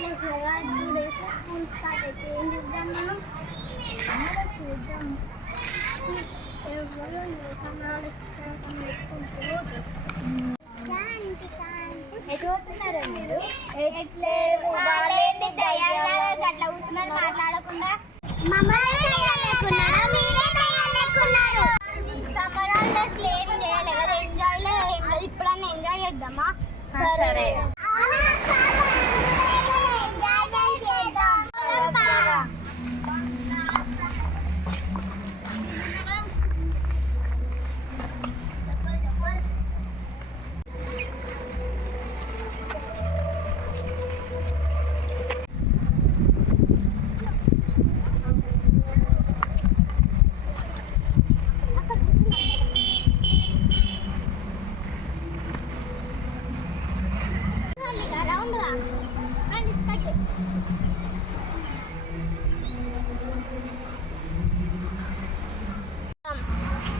School start అయితే ఏం చూద్దాం మనం చూద్దాం ఎవరు ఎటు పోతున్నారా మీరు? అట్లా కూర్చున్నారు మాట్లాడకుండా. సమ్మర్ హాలిడేస్ ఏం చేయలేదు కదా, ఎంజాయ్ లేదు. ఇప్పుడన్నా ఎంజాయ్ చేద్దామా? సరే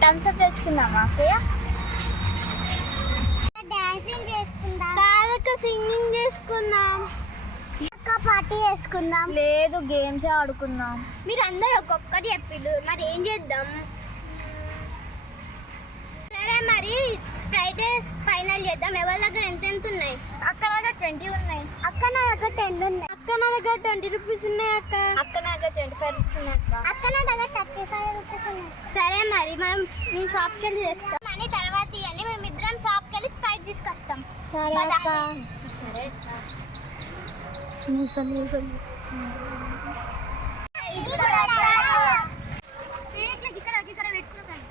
థమ్స్అప్ తెచ్చుకుందామా అక్కయ్య? డాన్సింగ్ చేసుకుందాం. కాదక్క సింగింగ్ చేసుకుందాం. అక్క పార్టీ చేసుకుందాం. లేదు గేమ్స్ ఆడుకుందాం. మీరు అందరూ ఒక్కొక్కటి చెప్పిండు, మరి ఏం చేద్దాం? సరే మరి స్ప్రైట్ ఫైనల్ చేద్దాం. ఎవరి దగ్గర ఎంత ఉన్నాయి? అక్క నా దగ్గర 20 ఉన్నాయి. అక్క నా దగ్గర 10 ఉన్నాయి. అక్క నా దగ్గర 20 రూపీస్ ఉన్నాయి. అక్క నా దగ్గర 25 రూపీస్ ఉన్నాయి. అక్క నా దగ్గర 35 రూపీస్ ఉన్నాయి. సరే మరి మేము షాప్కి వెళ్ళి చేస్తాం. మనీ తర్వాత ఇవ్వండి, మేము ఇద్దరం షాప్కి వెళ్ళి స్ప్రైట్ తీసుకొస్తాం. సరే అక్క. సరే ఇక్కడ పెట్టుకోకండి.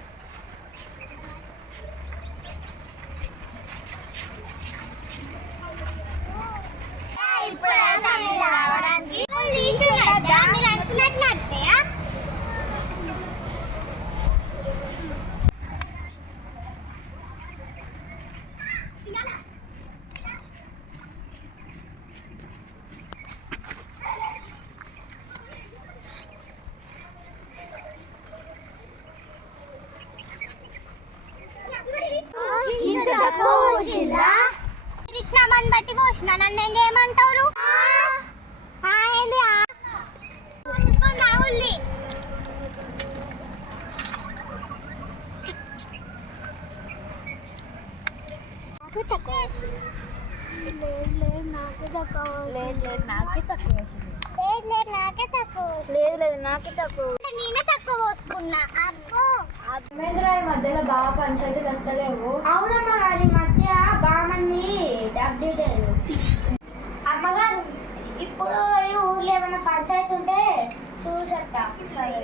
ఇప్పుడు రావడానికి మీరు అనుకున్నట్టు నడితే ఇచ్చినామని బట్టి పోసిన నన్ను ఏం చేయమంటారు? నాకే తక్కువ. నేనే తక్కువ పోసుకున్నా. మధ్యలో బాగా పంచాయతీలు వస్తలేవు. అవునమ్మా, అది మధ్య బాగా మంది అప్డేట్ అయ్యారు. అమ్మగారు ఇప్పుడు ఈ ఊర్లో ఏమైనా పంచాయతీ ఉంటే చూసట. సరే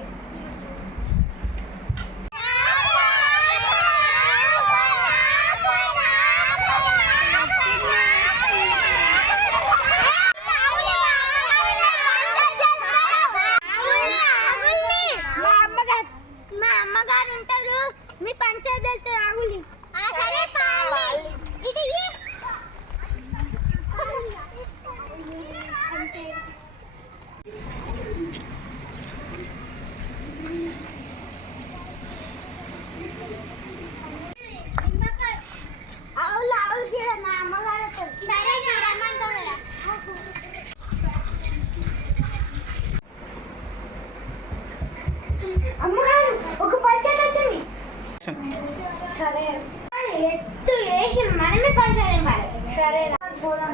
మీ పంచాయతీ వెళ్తే ఆగులి. అమ్మగారు ఒక పంచాయతీ వచ్చింది. సరే ఎట్టు వేసి మనమే పంచాలి మరి. సరే పోదాం.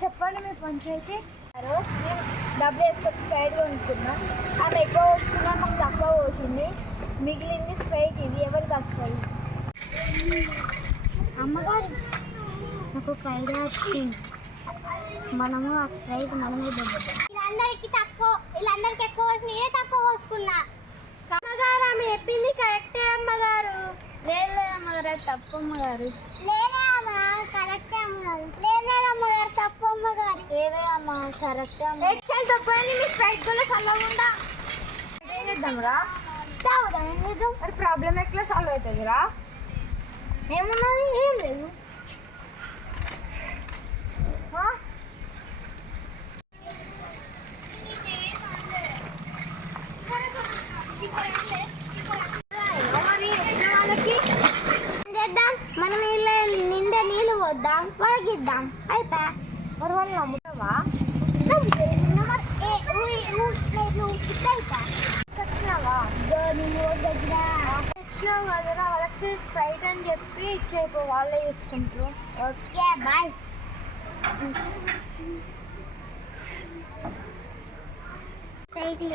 చెప్పండి మీ పంచాయతీ. డబ్బులు వేసుకొచ్చి స్ప్రైట్ కొనుక్కున్నాం. ఆమె ఎక్కువ పోసుకున్నా, మాకు తక్కువ పోసింది. మిగిలింది స్ప్రైట్. ఇది ఎవరికి వస్తుంది? అమ్మగారు నాకు ఒక ఐడియా వచ్చింది. మనము ఆ స్ప్రైట్ మనమే దొబ్బుతాం. వీళ్ళందరికి ఎక్కువ పోసి నేనే తక్కువ పోసుకున్నా. అమ్మగారు ఆమె చెప్పింది కరెక్టే అమ్మగారు. లేదు అమ్మగారు, తప్పు అమ్మగారు. లేదే అమ్మ కరెక్టే అమ్మగారు. లేదమ్మగారు, తప్పు అమ్మగారు. ఏదే అమ్మ కరెక్టే అమ్మ. తప్పని మీ స్ప్రైట్ కూడా చల్లకుండా ఏం చేద్దాంరా? మరి ప్రాబ్లం ఎట్లా సాల్వ్ అవుతుందిరా? ఏమన్నది? ఏం లేదు. వాళ్ళకి ఇద్దాం అయిపోయా. మరి వాళ్ళు నమ్ముతావా? వచ్చినావా? తెచ్చినావు కదరా వాళ్ళకి స్ప్రైట్ అని చెప్పి ఇచ్చేపో, వాళ్ళే చూసుకుంటారు. Okay bye. సైకిల్